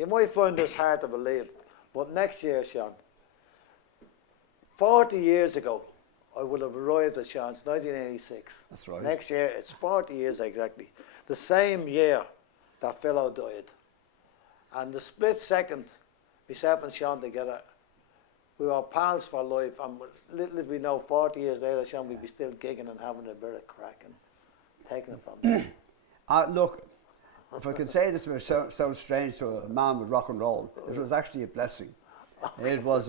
You might find this hard to believe, but next year, Sean, 40 years ago, I would have arrived at Sean's 1986. That's right. Next year, it's 40 years exactly. The same year that fellow died. And the split second, myself and Sean together, we were pals for life. And little did we know, 40 years later, Sean, we'd be still gigging and having a bit of crack and taking it from there. Look, if I can say this, it sounds strange to a man with rock and roll. It was actually a blessing. It was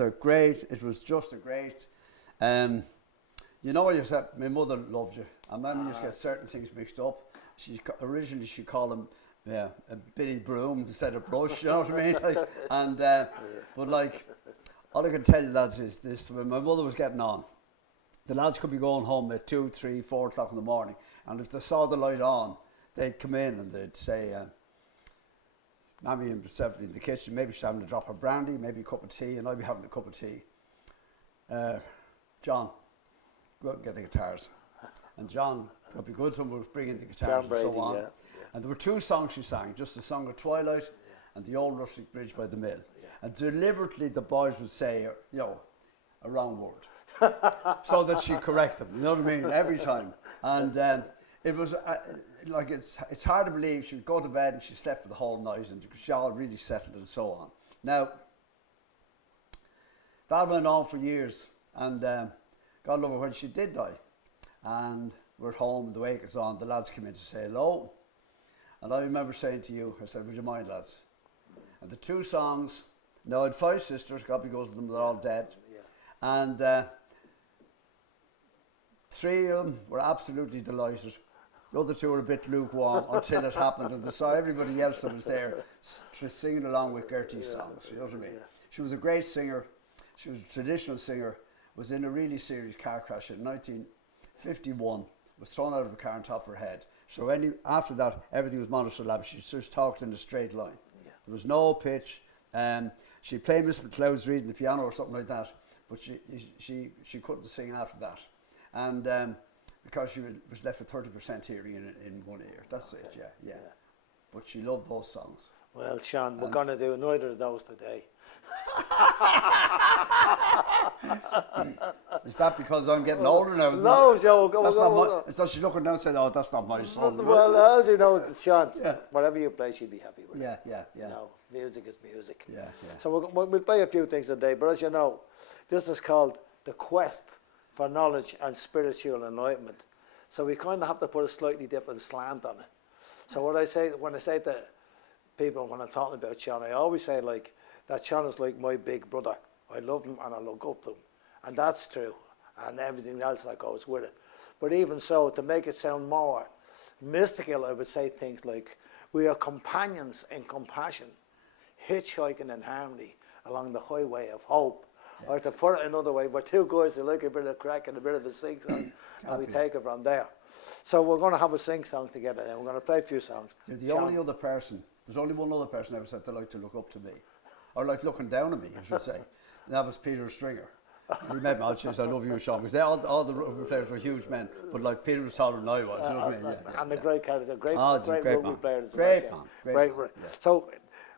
just a great, you know what you said, my mother loved you. And then you just get certain things mixed up. Originally she called him a Billy Broom instead of Brush, you know what I mean? Like, and, but like, all I can tell you lads is this, when my mother was getting on, the lads could be going home at 2, 3, 4 o'clock in the morning, and if they saw the light on, they'd come in and they'd say, Mammy and Stephanie in the kitchen, maybe she's having a drop of brandy, maybe a cup of tea, and I'd be having a cup of tea. John, go out and get the guitars. And John, that'd be good, someone was bringing the guitars and so on. Yeah. And there were 2 songs she sang, just the song of Twilight and the Old Rustic Bridge by the Mill. Yeah. And deliberately the boys would say, you know, a wrong word. So that she'd correct them, you know what I mean, every time. And it was like, it's hard to believe she would go to bed and she slept for the whole night and she all really settled and so on. Now, that went on for years, and God love her, when she did die, and we're at home and the wake is on, the lads came in to say hello. And I remember saying to you, I said, would you mind, lads? And the 2 songs, now I had 5 sisters, God be good to them, they're all dead. Yeah. And 3 of them were absolutely delighted. The other 2 were a bit lukewarm until it happened, and they saw everybody else that was there singing along with Gertie's songs, you know what I mean? Yeah. She was a great singer, she was a traditional singer, was in a really serious car crash in 1951, was thrown out of a car on top of her head. So after that, everything was monosyllabic. She just talked in a straight line. Yeah. There was no pitch. She played Miss McLeod's reading the piano or something like that, but she couldn't sing after that. And because she was left with 30% hearing in one ear. That's it, yeah. But she loved those songs. Well, Sean, we're going to do neither of those today. Is that because I'm getting older now? No, Joe. It's not she's looking down and saying, oh, that's not my song. Well, as you know, Sean, whatever you play, she'd be happy with it. Yeah. You know, music is music. Yeah. So we'll play a few things today, but as you know, this is called The Quest for Knowledge and Spiritual Enlightenment. So we kind of have to put a slightly different slant on it. So when I say to people when I'm talking about Sean, I always say like that Sean is like my big brother. I love him and I look up to him. And that's true. And everything else that goes with it. But even so, to make it sound more mystical, I would say things like, we are companions in compassion, hitchhiking in harmony along the highway of hope. Yeah. Or to put it another way, we're 2 guys who like a bit of crack and a bit of a sing song, and we take it from there. So we're going to have a sing song together now. We're going to play a few songs. You're the only other person, there's only one other person ever said they like to look up to me. Or like looking down at me, I should say. And that was Peter Stringer. He met me, I said, I love you, Sean, because all the rugby players were huge men, but like Peter was taller than I was, you know what I mean? And a great character, great rugby player as well. Great man. So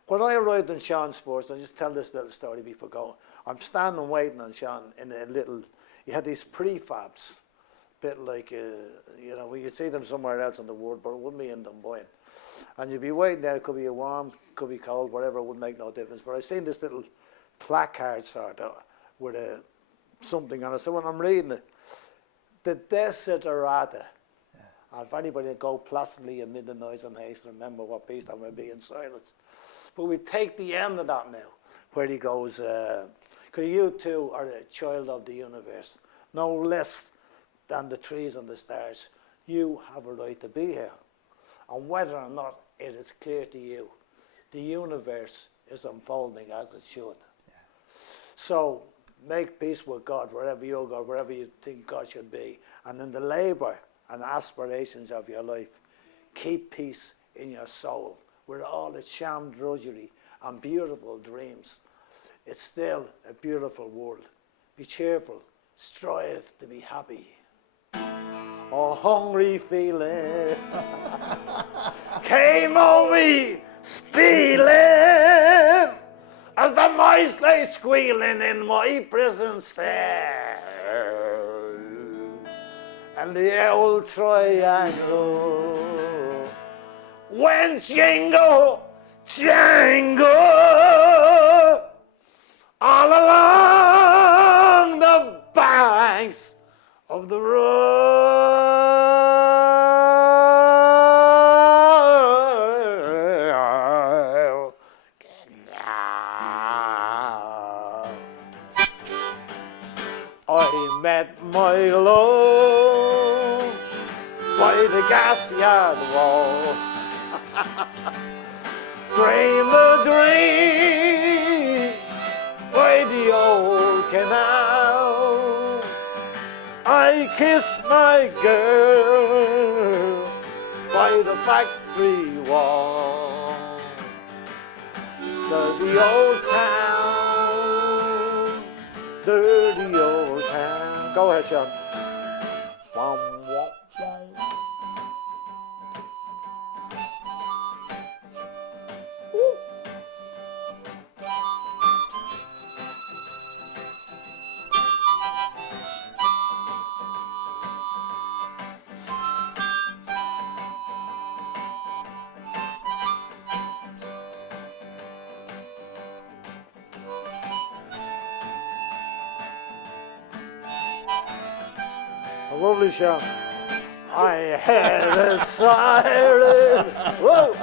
when I arrived in Sean's force, I'll just tell this little story before going. I'm standing waiting on Sean in a little, you had these prefabs, bit like, you know, you see them somewhere else in the world, but it wouldn't be in Dunboyne. And you'd be waiting there, it could be warm, could be cold, whatever, it wouldn't make no difference. But I seen this little placard sort of with something on it. So when I'm reading it, the desiderata. Yeah. And if anybody would go placidly amid the noise and haste, remember what peace that may be in silence. But we take the end of that now, where he goes, because you too are a child of the universe, no less than the trees and the stars. You have a right to be here. And whether or not it is clear to you, the universe is unfolding as it should. Yeah. So make peace with God, wherever you go, wherever you think God should be. And in the labor and aspirations of your life, keep peace in your soul with all its sham drudgery and beautiful dreams. It's still a beautiful world. Be cheerful, strive to be happy. A hungry feeling came on me stealing. boy squealing in my prison cell, and the old triangle went jingle, jangle all along the banks of the Royal Canal. I met my love by the gas yard wall. Dream a dream by the old canal. I kissed my girl by the factory wall. Dirty old town, dirty old town. Go ahead, Sean. A lovely Sean. I had a siren, whoa,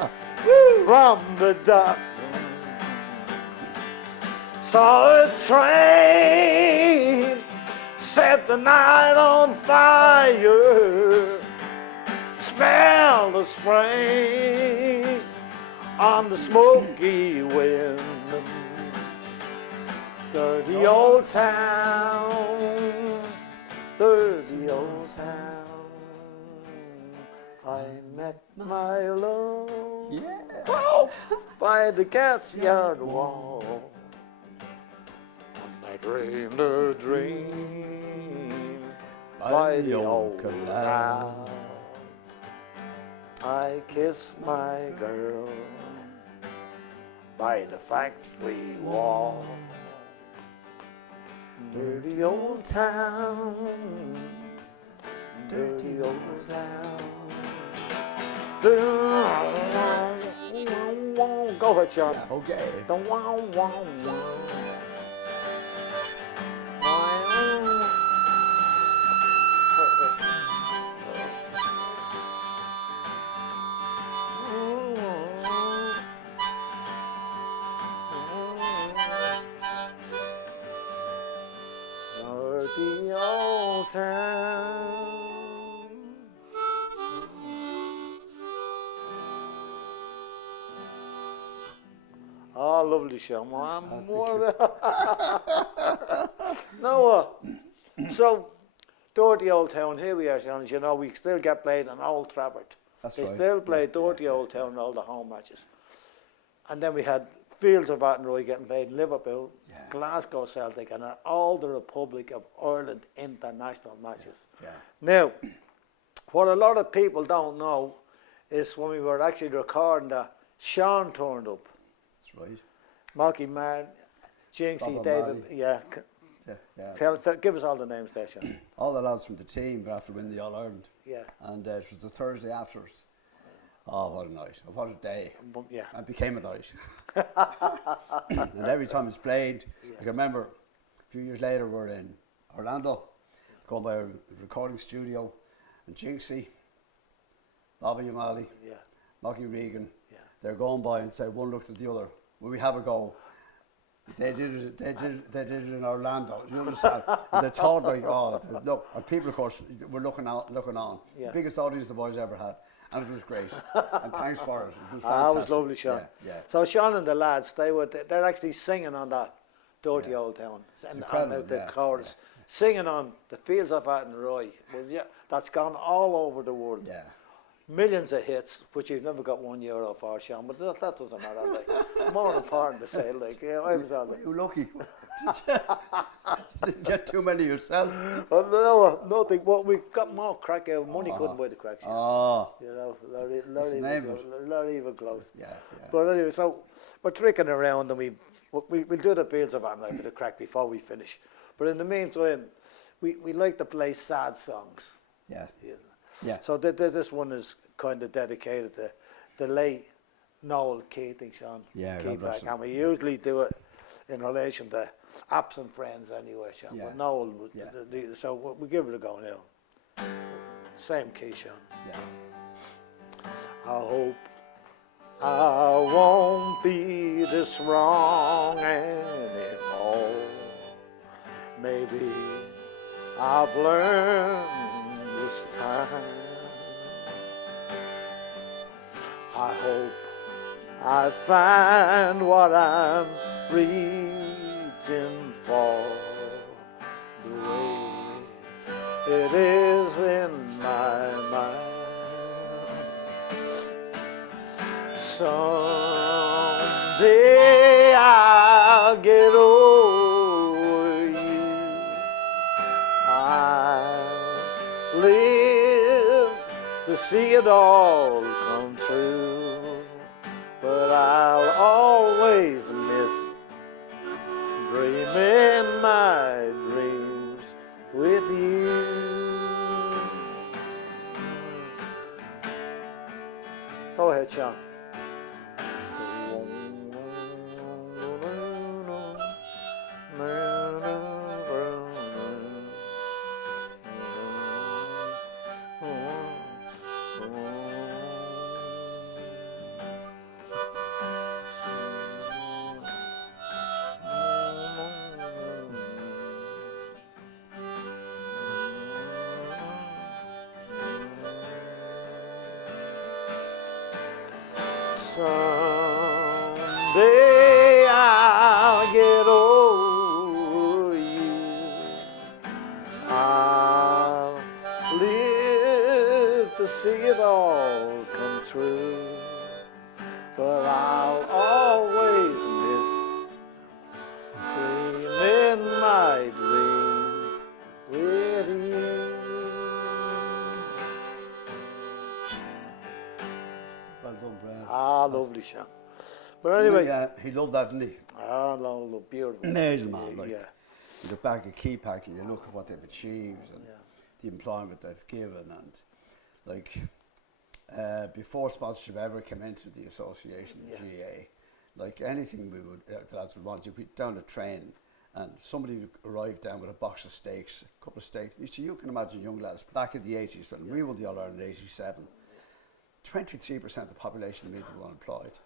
from the dock. Saw a train set the night on fire. Smell the spray on the smoky wind. Dirty old town, dirty old town. I met my love, by the gas yard wall. And I dreamed a dream by the old canal. I kissed my girl by the factory wall. Dirty old town, dirty old town. Go ahead, Sean. Okay. The wow, wow, wow. Dirty old town. Oh, lovely show. No, so dirty old town. Here we are, Sean. As you know, we still get played on Old Trafford. That's they right. still play dirty old town in all the home matches. And then we had Fields of Athenry getting played in Liverpool, Glasgow Celtic, and all the Republic of Ireland international matches. Now, what a lot of people don't know is when we were actually recording that, Sean turned up. That's right. Marky Martin, Jinxie, Bob David, give us all the names there, Sean. All the lads from the team got after winning the All Ireland. Yeah. And it was the Thursday afterwards. Oh, what a night. What a day. Yeah. It became a night. And every time it's played, I can remember a few years later we're in Orlando, going by a recording studio, and Jinxie, Bobby O'Malley, Mocky Regan, they're going by and say one looked at the other. Will we have a go? They did it in Orlando. Do you understand? And they thought like, look, and people of course were looking on. Yeah. The biggest audience the boys ever had. And it was great. And thanks for it. It was fantastic. That was lovely, Sean. Yeah. So Sean and the lads, they're actually singing on that dirty old town, and on the chorus, singing on the Fields of Athenry. Well, that's gone all over the world. Yeah. Millions of hits, which you've never got €1 for, Sean, but that doesn't matter. Like, more important to say, like, I was on You're lucky. Didn't get too many yourself. Well, no, nothing. Well, we got more crack out. Money couldn't buy the crack. Oh. You know, not even close. Yeah. But anyway, so we're tricking around and we we'll do the Fields of Arnhem for the crack before we finish. But in the meantime, we like to play sad songs. Yeah. Yeah. Yeah. So this one is kind of dedicated to the late Noel Keating, Sean. Yeah, God Keep bless back. him. And we usually do it in relation to absent friends anyway, Sean. Yeah. But Noel, would, Yeah. so we give it a go now. Same key, Sean. Yeah. I hope I won't be this wrong anymore. Maybe I've learned this time. I hope I find what I'm reaching for, the way it is in my mind. Someday I'll get over you. I'll live to see it all come true, but I'll always miss dreaming my dreams with you. Go ahead, Sean. Someday I'll get over you. I'll live to see it all come true, but I'll always miss dreaming my dreams with you. Well done, Brad. Ah, lovely, Sean. But anyway, Yeah, he loved that, didn't he? ah, no, beautiful. Amazing, man. Like, Yeah. you look back at Key Pack and you look at what they've achieved and Yeah. the employment they've given, and like before sponsorship ever came into the association, the Yeah. GA, like anything we would the lads would want, you'd be down the train and somebody would arrive down with a box of steaks, a couple of steaks. You can imagine young lads back in the 80s when we won the All-Ireland in 87, 23% of the population immediately were unemployed.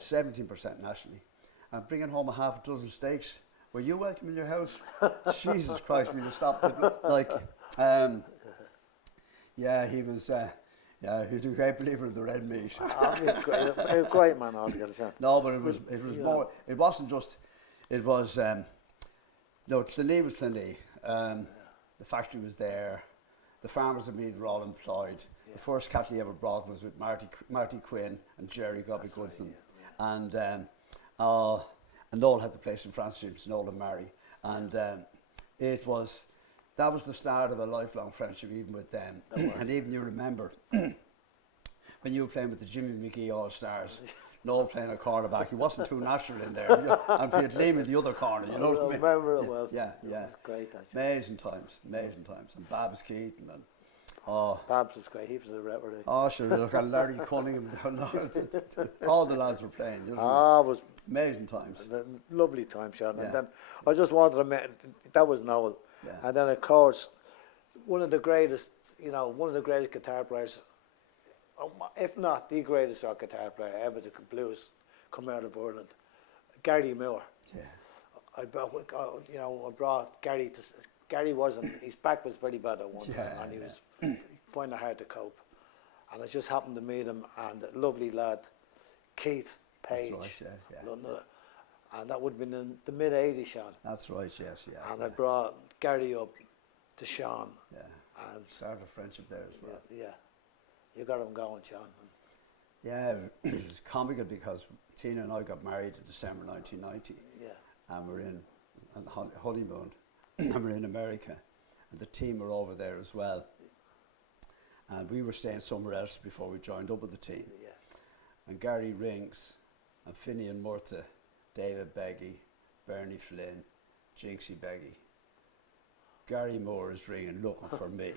17% nationally, and bringing home a half a dozen steaks. Were you welcome in your house? Jesus Christ, we just stopped. Like, yeah, he was. Yeah, he was a great believer of the red meat. He's a great man altogether, Sean. No, but it was you more. know. It wasn't just. It was. No, Tlinee was Tlinee. The factory was there. The farmers and me were all employed. Yeah. The first cattle he ever brought was with Marty Quinn and Jerry Gobby Goodson. And Noel had the place in Francis Street, Noel and Mary, and that was the start of a lifelong friendship even with them. And even you remember when you were playing with the Jimmy McGee All Stars, Noel playing a cornerback, he wasn't too natural in there, and he'd Liam in the other corner. You know what I mean? Remember it well. Yeah. It was great, actually. Amazing times, and Babs Keaton and. Babs was great. He was a referee. Oh, sure. Look at Larry Cunningham. All the lads were playing. You know what I mean? Ah, it was Amazing times. lovely time, Sean. Yeah. And then I just wanted to that was Noel. Yeah. And then of course, one of the greatest guitar players, if not the greatest rock guitar player ever to blues come out of Ireland, Gary Moore. Yeah. I brought Gary to. Gary wasn't. His back was very bad at one time, and he was finding it hard to cope. And I just happened to meet him, and a lovely lad, Keith Page, That's right, yeah. London, and that would have been in the mid '80s, Sean. That's right, yes, yeah. And I brought Gary up to Sean, Yeah. and Started a friendship there as well. yeah, you got him going, Sean. Yeah, it was comical because Tina and I got married in December 1990, Yeah, and we're in on the honeymoon, and we're in America, and the team were over there as well. And we were staying somewhere else before we joined up with the team. yeah, And Gary rings, and Finney and Murtha David Beggy, Bernie Flynn, Jinxie Beggy. Gary Moore is ringing looking for me.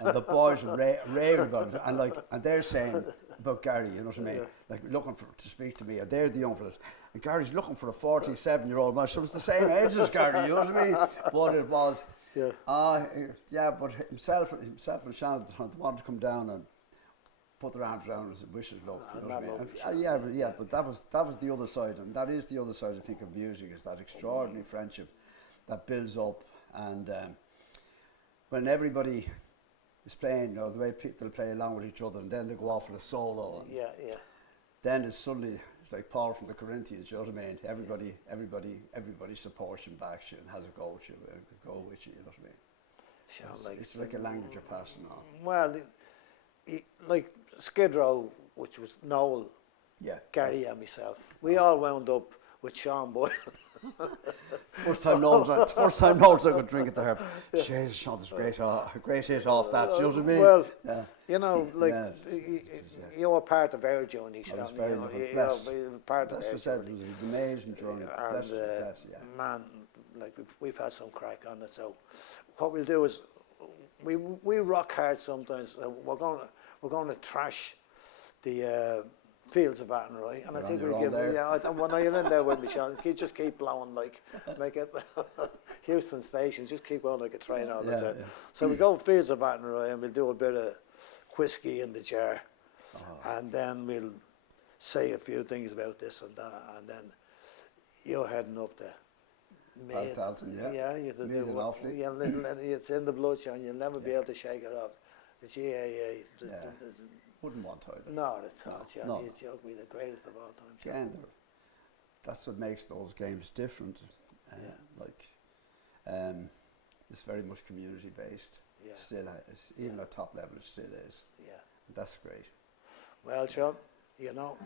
And the boys are raving about it. And they're saying about Gary, you know what I mean? Like looking to speak to me. And they're the young fellas. And Gary's looking for a 47-year-old man. So it's the same age as Gary, you know what I mean? But it was, but himself and Shannon wanted to come down and put their arms around us and wish us luck. You know what I mean? But that was the other side. And that is the other side, I think, of music, is that extraordinary friendship that builds up. And when everybody is playing, you know, the way people play along with each other, and then they go off with a solo. And then it's suddenly, it's like Paul from the Corinthians, you know what I mean? Everybody supports you and backs you and has a go with you, you know what I mean? It's like a language you're passing on. Well, like Skid Row, which was Noel, Gary and myself, we all wound up with Sean Boylan. First time Noel's I could drink at the herb. Jesus, Sean, there's a great hit off that, you know what I mean? Well, you know, like, you were part of our journey, Sean. I was very blessed. Part of our journey. It was an amazing journey. And, man, like, we've had some crack on it, so what we'll do is, we rock hard sometimes. We're going to trash the Fields of Athenry, and I think we'll give when you're in there with me, Sean, you just keep blowing like it Houston station, just keep going like a train all the time. So we go Fields of Athenry and we'll do a bit of whiskey in the jar, and then we'll say a few things about this and that, and then you're heading up there. It's in the blood, Sean. You'll never be able to shake it off. The GAA. Wouldn't want to either. No, it's not. It's the greatest of all time. Again, that's what makes those games different. It's very much community based. Still, even at top level, it still is. Yeah, that's great. Well, Sean, you know,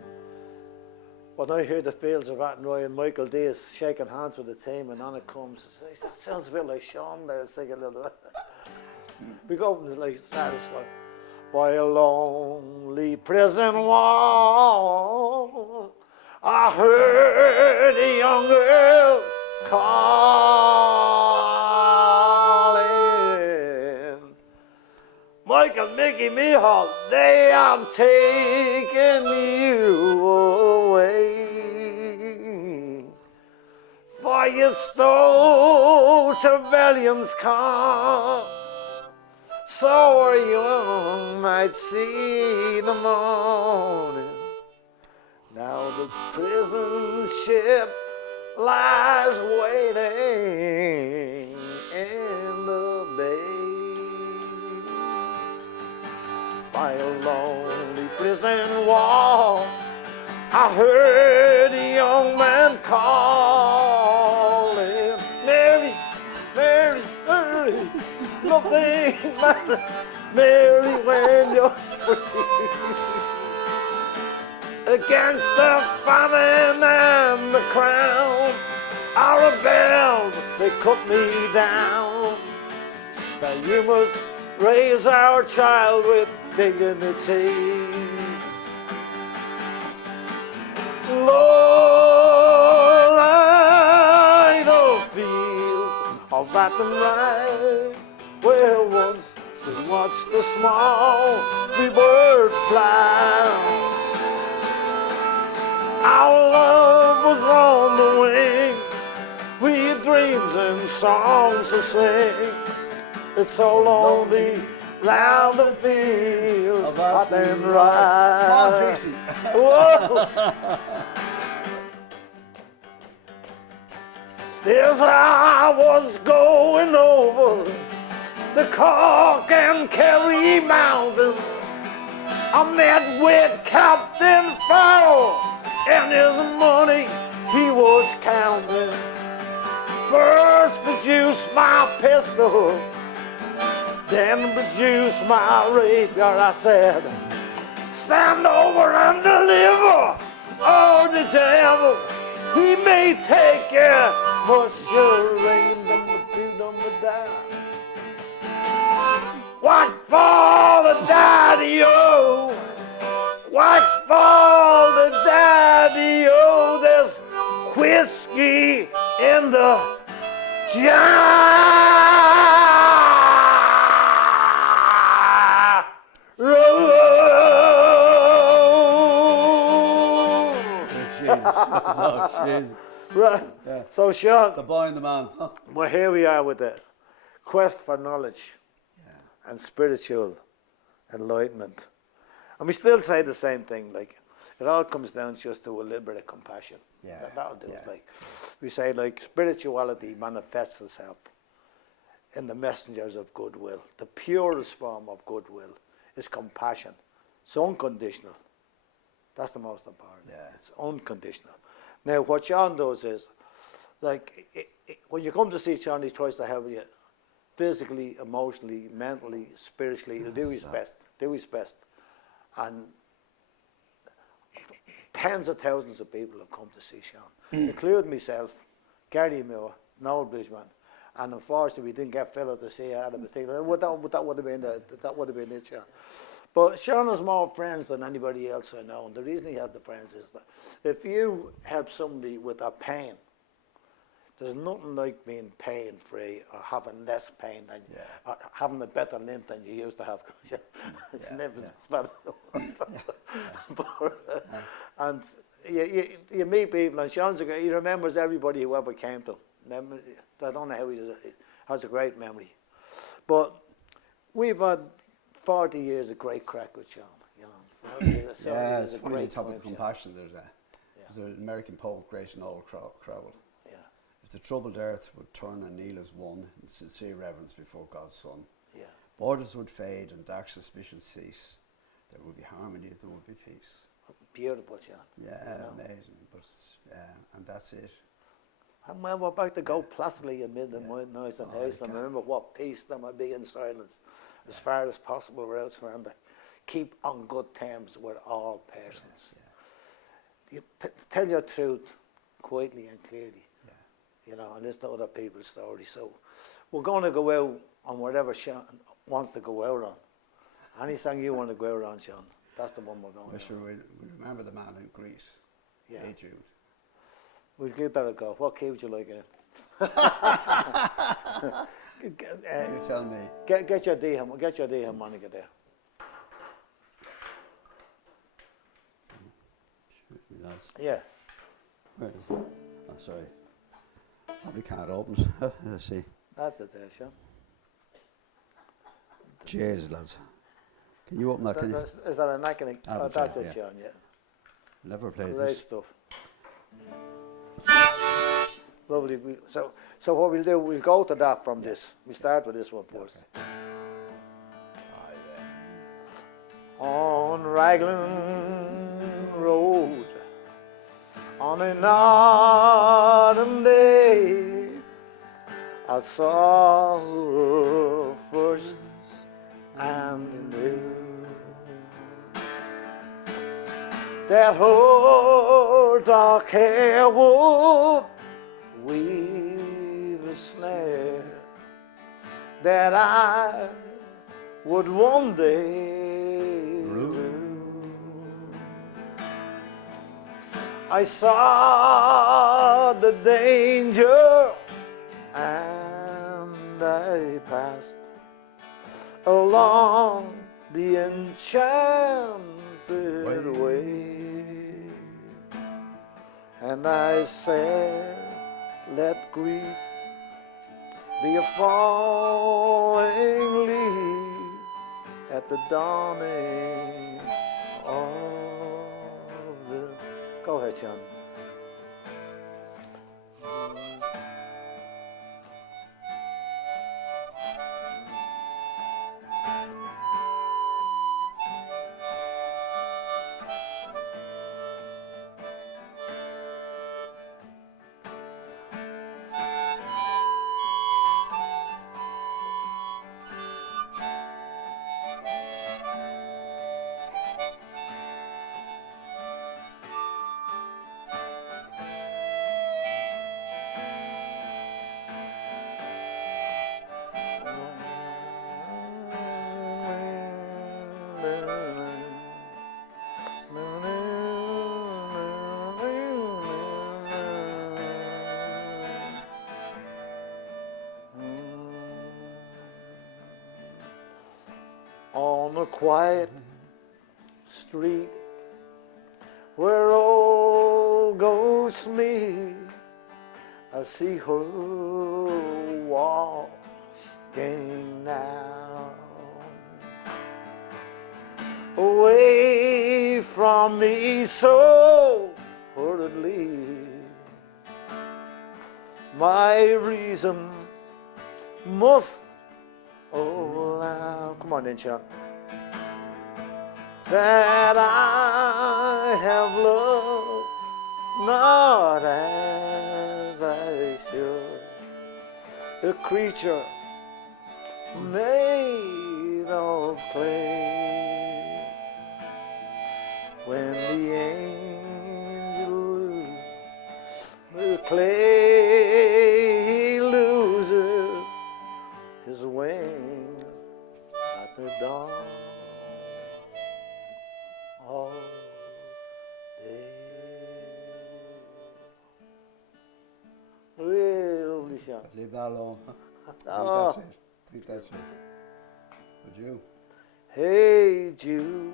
when I hear the Fields of Athenry and Michael D is shaking hands with the team, and on it comes, that sounds a bit like Sean there singing a little bit. We go from like start of like, by a lonely prison wall, I heard a young girl calling. Michael, Mickey, Mihal, they have taken you away. For you stole Trevelyan's car, so a young might see the morning. Now the prison ship lies waiting in the bay. By a lonely prison wall, I heard a young man calling, Mary, Mary, Mary. Nothing matters, Mary, when you're free. Against the famine and the crown, I rebelled, they cut me down. Now you must raise our child with dignity. Lord, I know fields of Athenry, where once we watched the small wee bird fly. Our love was on the wing, we had dreams and songs to sing. It's so lonely round the fields of Athenry. Come on, Trixie. Whoa! As I was going over the Cork and Kerry mountains, I met with Captain Farrell and his money he was counting. First produced my pistol, then produced my rapier. I said, stand over and deliver, or the devil, he may take you, but you're ringing number down. What for the daddy-o? What for the daddy-o? There's whiskey whiskey in the jar. Jesus. Right. Yeah. So Sean, The boy and the man. Huh? well, here we are with the quest for knowledge Yeah. and spiritual enlightenment. And we still say the same thing, like, it all comes down just to a little bit of compassion. Yeah, That'll do it. yeah. Like, we say, like, spirituality manifests itself in the messengers of goodwill. The purest form of goodwill is compassion. It's unconditional. That's the most important. Yeah. It's unconditional. Now, what Sean does is, like, when you come to see Sean, he tries to help you physically, emotionally, mentally, spiritually. He'll do his best. Do his best. And tens of thousands of people have come to see Sean, including myself, Gary Moore, Noel Bridgman, and unfortunately we didn't get Philip to see Adam particular. That would have been it, Sean. But Sean has more friends than anybody else I know, and the reason he has the friends is that if you help somebody with a pain, there's nothing like being pain-free or having less pain than or having a better limp than you used to have. And you meet people, and Sean's he remembers everybody who ever came to him. I don't know how he does it. He has a great memory. But we've had 40 years of great crack with Sean. You know, 40 years, 70 Yeah, years it's of funny you great talk time, about Sean. compassion. There's an American poet, Grace Noel Crowell. Yeah, If the troubled earth would turn and kneel as one in sincere reverence before God's Son, yeah. borders would fade and dark suspicions cease. There would be harmony, there would be peace. Beautiful, Sean. Yeah, You know? amazing. But and that's it. And when we're back to go placidly amid the noise and Oh, haste, you and can't. remember what peace there might be in silence, as far as possible without surrender. Keep on good terms with all persons. You tell your truth quietly and clearly. You know, and listen to other people's stories. So we're going to go out on whatever Sean wants to go out on. Any song you want to go out on, Sean, that's the one we're going Well, out sure, on. we remember the man in Greece. Yeah. Hey Jude. We'll give that a go. What key would you like in it? You tell me. Get your D harmonica there. Lads. Yeah. Where is it? Oh, sorry. Probably can't open it. Let's see. That's it there, Sean. Cheers, lads. Can you open that? Can you? Is that a knack? I'll Oh, try, that's it, yeah. Sean, yeah. Never played Great this. stuff. Lovely. So what we'll do, we'll go to that from this. We start with this one first. Okay. On Raglan Road, on an autumn day, I saw her first and knew that her dark hair would weave a snare that I would one day rue. I saw the danger and I passed along the enchanted way. And I said, let grief be a falling leaf at the dawning of the... Go ahead, John. a quiet street where old ghosts meet. I see her walking now, away from me so hurriedly. My reason must allow, come on then, Sean, that I have loved not as I should, a creature made of clay. When the angel the clay loses his wings at the dawn of day. Really, Sean. Leave that alone. Oh. I think that's it. Would you? Hey Jude,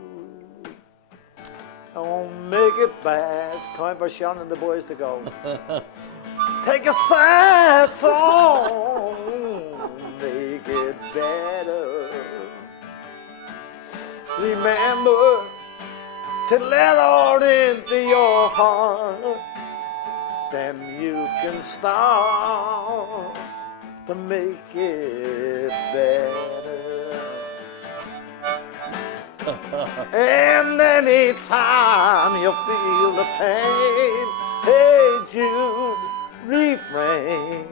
don't make it bad. It's time for Sean and the boys to go. Take a sad song, make it better. Remember to let out into your heart, then you can start to make it better. And anytime you feel the pain, hey Jude, refrain.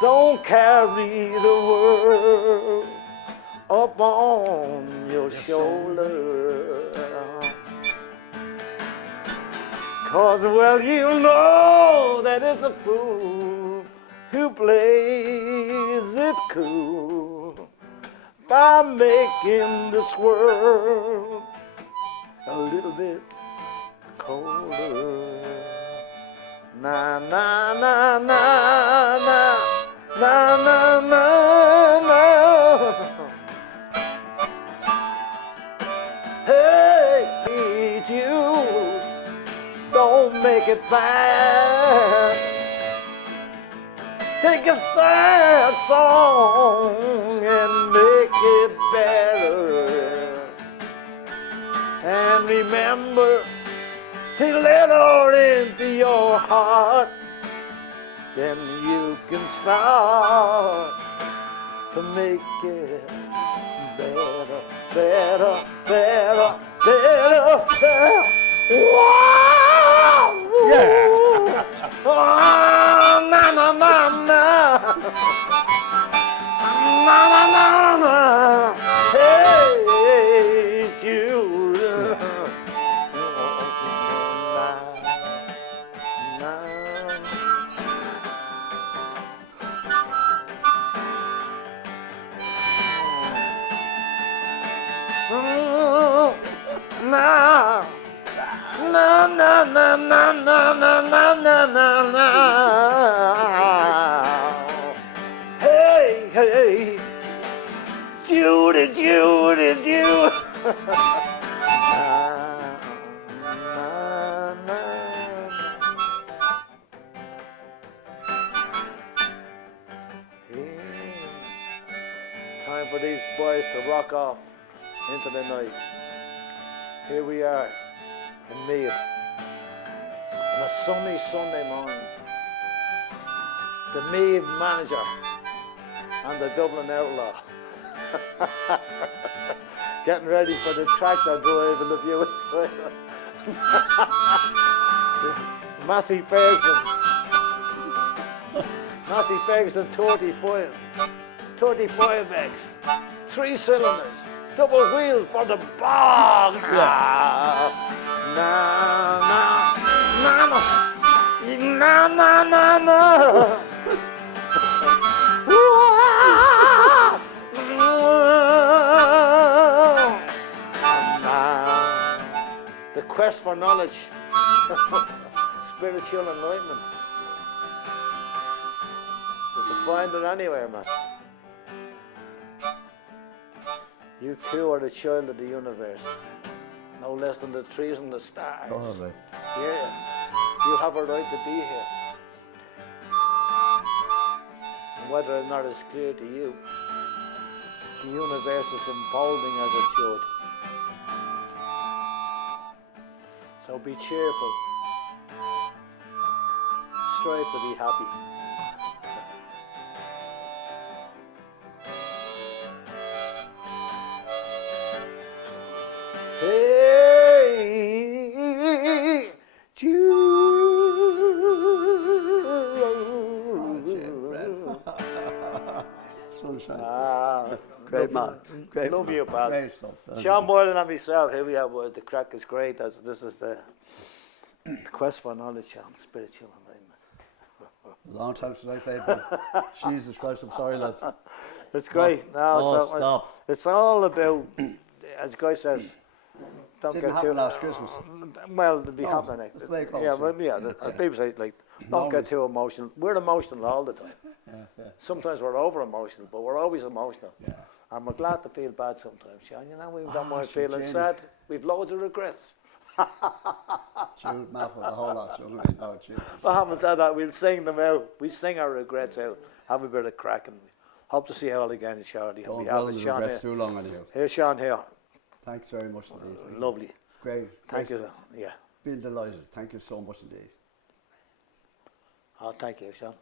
Don't carry the world up on your shoulder. 'Cause well, you know that it's a fool who plays it cool by making this world a little bit colder. Na na na na na na na na na. Hey, need you, don't make it bad. Take a sad song and make it better. And remember to let her into your heart, then you can start to make it better, better, better, better, better. Wow! Yeah! Oh, na na na na. Na na na na. Hey, Jude. Na na na na na na na na na na na. Hey, hey, Judy, Judy, Judy. Time for these boys to rock off into the night. Here we are in Meath on a sunny Sunday morning. The Meath manager and the Dublin outlaw getting ready for the tractor drive in a few weeks. Massey Ferguson. Massey Ferguson 35X, 3 cylinders, double wheels for the bog. Yeah. Na na na na na na na. The quest for knowledge, spiritual enlightenment. You can find it anywhere, man. You too are the child of the universe, no less than the trees and the stars. Oh, right. Yeah, you have a right to be here. And whether or not it's clear to you, the universe is unfolding as it should. So be cheerful. Strive to be happy. Hey, Sunshine. great man. Great love man. you, pal. Great stuff. Sean Boylan and myself, here we have the crack is great. This is the quest for knowledge, Sean, spiritual enlightenment. A long time since I played, but Jesus Christ, I'm sorry, lads. It's great. Stop. It's all about, as Guy says, don't Didn't get happen too last Christmas. Well, it'll be happening. That's the way it goes, Yeah, yeah. well, as people say, like, don't get too emotional. We're emotional all the time. Yeah. Sometimes we're over emotional, but we're always emotional. Yeah. And we're glad to feel bad sometimes, Sean. You know, we don't mind sure, feeling Jenny. sad. We've loads of regrets. Shoot, Matt, for the whole lot. You know what I mean? No, shoot. But having said that, we'll sing them out. We sing our regrets out. Have a bit of crack, and hope to see you all again shortly. Don't We dwell have on the Sean regrets here. too long anyhow. Here's Sean here. Thanks very much indeed. Lovely. Great. Thank you. Yeah. Been delighted. Thank you so much indeed. Oh, thank you, Sean.